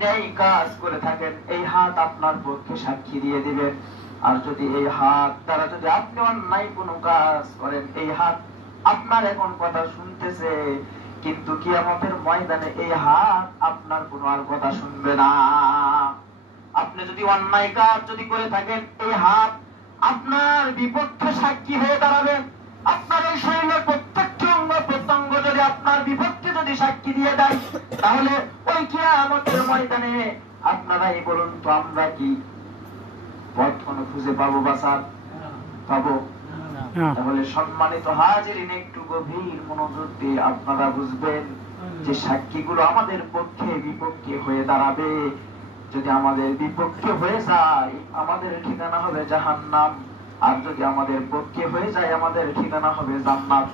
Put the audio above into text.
ন্যায় কাজ করে থাকেন, এই হাত আপনার পক্ষে সাক্ষী দিয়ে দিবেন। আর যদি এই হাত দ্বারা যদি আপনি অন্যায় কোনো কাজ করেন, এই হাত আপনার এখন কথা শুনতেছে, কিন্তু কিয়ামতের ময়দানে এই হাত আপনার কোনো আর কথা শুনবে না। আপনি যদি অন্যায় কাজ যদি করে থাকেন, এই হাত আপনার বিপক্ষে সাক্ষী হয়ে দাঁড়াবে। আপনার এই শরীরের প্রত্যেকটি অঙ্গ প্রত্যঙ্গ যদি আপনার বিপক্ষে যদি সাক্ষী দিয়ে দেয়, তাহলে ওই কিয়ামতের ময়দানে আপনারাই বলুন তো, আমরা কি পথ কোনো খুঁজে পাবো বাঁচার? পাবো? তাহলে সম্মানিত হাজিরিন, একটু গভীর মনোযোগ দিয়ে আপনারা বুঝবেন যে সাক্ষীগুলো আমাদের পক্ষে বিপক্ষে হয়ে দাঁড়াবে। যদি আমাদের বিপক্ষে হয়ে যায়, আমাদের ঠিকানা হবে জাহান্নাম, আর যদি আমাদের পক্ষে হয়ে যায়, আমাদের ঠিকানা হবে জান্নাত।